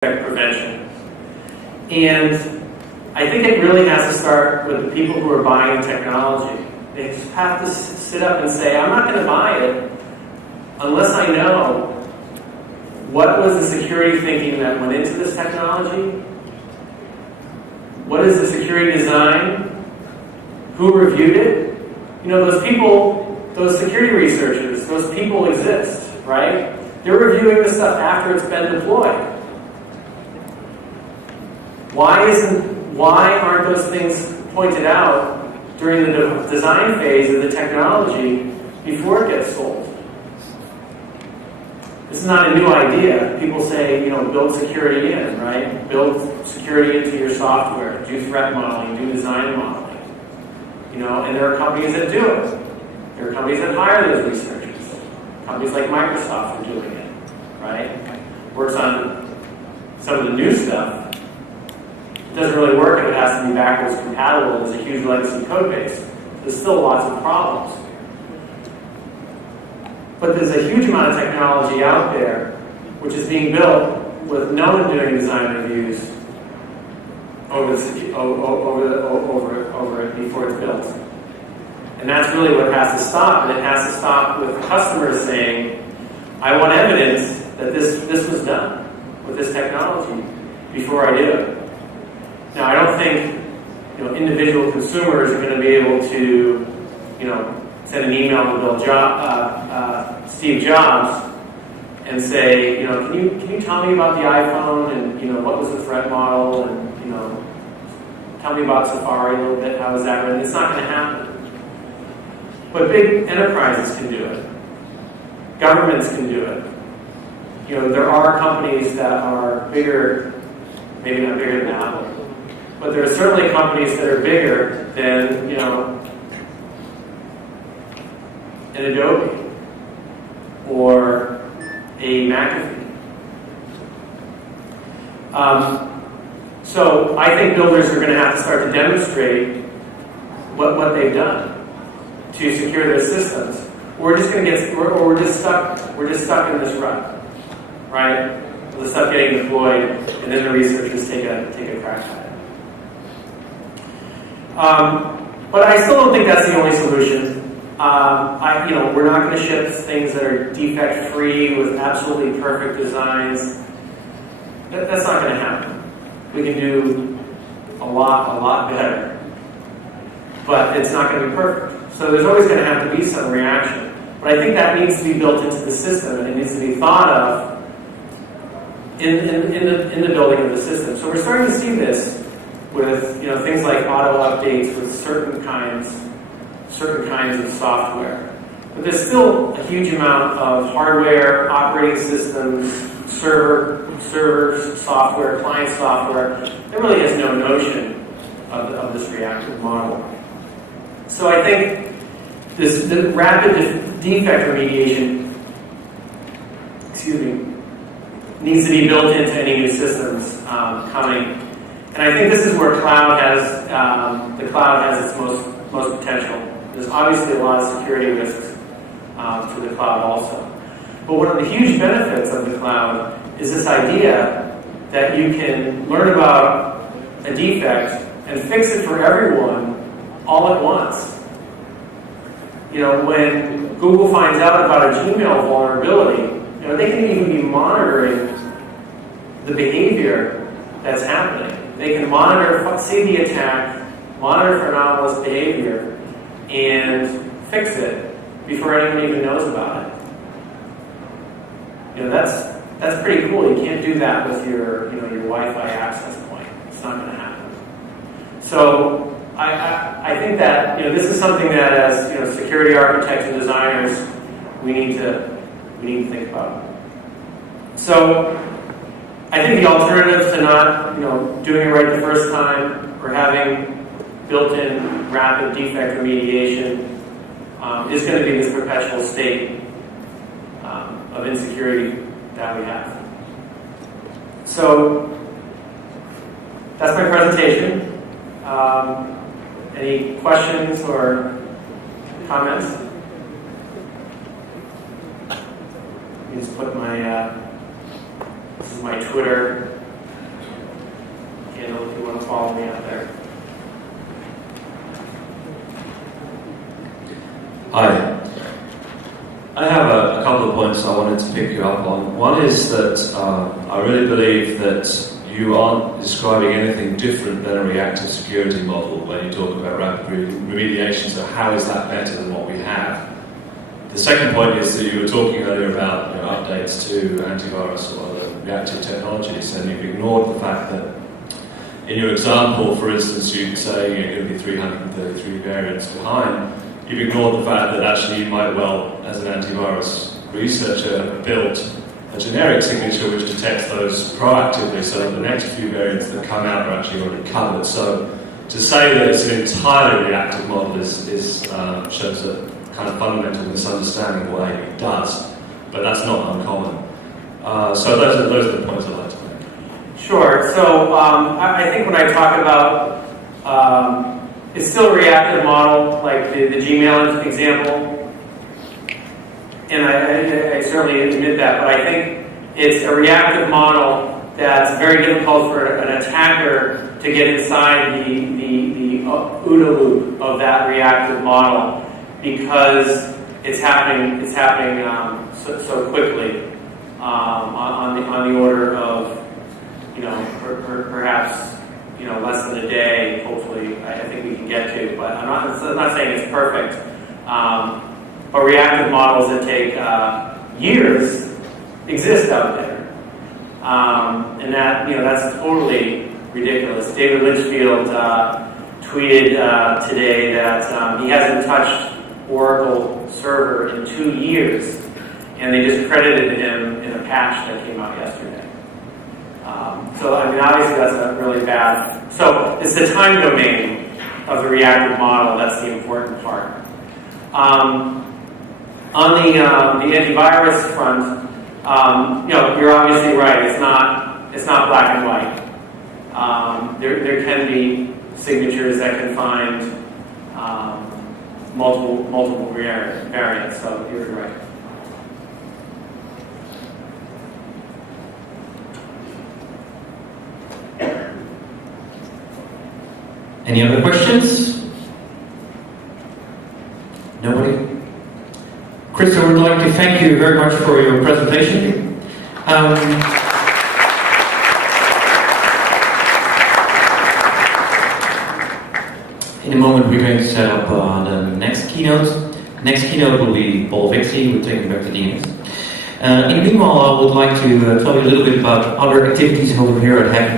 prevention. And I think it really has to start with the people who are buying technology. They just have to sit up and say, I'm not going to buy it unless I know what was the security thinking that went into this technology, what is the security design, who reviewed it. You know, those people, those security researchers, those people exist, right? They're reviewing this stuff after it's been deployed. Why aren't those things pointed out during the design phase of the technology before it gets sold? This is not a new idea. People say, you know, build security in, right? Build security into your software. Do threat modeling, do design modeling. You know, and there are companies that do it. There are companies that hire those researchers. Companies like Microsoft are doing it, right? Works on some of the new stuff. It doesn't really work if it has to be backwards compatible. There's a huge legacy code base. There's still lots of problems. But there's a huge amount of technology out there which is being built with no one doing design reviews over it before it's built. And that's really what has to stop. And it has to stop with customers saying, I want evidence that this was done with this technology before I do it. Now, I don't think, you know, individual consumers are going to be able to, you know, send an email to Steve Jobs and say, you know, can you tell me about the iPhone and, you know, what was the threat model and, you know, tell me about Safari a little bit, how is that written? It's not going to happen. But big enterprises can do it. Governments can do it. You know, there are companies that are bigger, maybe not bigger than Apple, but there are certainly companies that are bigger than, you know, an Adobe or a McAfee. So I think builders are going to have to start to demonstrate what they've done to secure their systems. We're just going to get, or we're just stuck in this rut, right? The stuff getting deployed, and then the researchers take a crack at it. But I still don't think that's the only solution. You know, we're not going to ship things that are defect-free with absolutely perfect designs. That's not going to happen. We can do a lot better, but it's not going to be perfect. So there's always going to have to be some reaction. But I think that needs to be built into the system, and it needs to be thought of in the building of the system. So we're starting to see this with, you know, things like auto updates with certain kinds of software. But there's still a huge amount of hardware, operating systems, servers, software, client software that really has no notion of this reactive model. So I think the rapid defect remediation, needs to be built into any new systems coming. And I think this is where the cloud has its most potential. There's obviously a lot of security risks to the cloud also. But one of the huge benefits of the cloud is this idea that you can learn about a defect and fix it for everyone all at once. You know, when Google finds out about a Gmail vulnerability, you know, they can even be monitoring the behavior that's happening. They can monitor, see the attack, monitor for anomalous behavior, and fix it before anyone even knows about it. You know, that's pretty cool. You can't do that with your Wi-Fi access point. It's not going to happen. So I think that, you know, this is something that, as, you know, security architects and designers, we need to think about. So I think the alternative to not, you know, doing it right the first time or having built-in rapid defect remediation is going to be this perpetual state of insecurity that we have. So that's my presentation. Any questions or comments? Let me just put my this is my Twitter handle if you want to follow me out there. Hi. I have a couple of points I wanted to pick you up on. One is that I really believe that you aren't describing anything different than a reactive security model when you talk about rapid remediation, so how is that better than what we have? The second point is that you were talking earlier about updates to antivirus or other reactive technologies, and you've ignored the fact that in your example, for instance, you'd say you're going to be 333 variants behind. You've ignored the fact that actually you might well, as an antivirus researcher, have built a generic signature which detects those proactively, so that the next few variants that come out are actually already covered. So to say that it's an entirely reactive model shows a kind of fundamental misunderstanding of what it does, but that's not uncommon. So those are the points I'd like to make. Sure. So I think when I talk about it's still a reactive model, like the Gmail example, and I certainly admit that, but I think it's a reactive model that's very difficult for an attacker to get inside the OODA loop of that reactive model, because it's happening so quickly, on the order of perhaps less than a day. Hopefully, I think we can get to, but I'm not saying it's perfect. But reactive models that take years exist out there, and that's totally ridiculous. David Litchfield tweeted today that he hasn't touched Oracle server in 2 years, and they just credited him in a patch that came out yesterday. So obviously that's a really bad. So it's the time domain of the reactive model that's the important part. On the antivirus front, you're obviously right. It's not black and white. There can be signatures that can find multiple variants. So you're right. Any other questions? Nobody? Chris, I would like to thank you very much for your presentation. In a moment we're going to set up the next keynote. Next keynote will be Paul Vixie, we're taking back the DNS. In the meanwhile, I would like to tell you a little bit about other activities over here at HITB.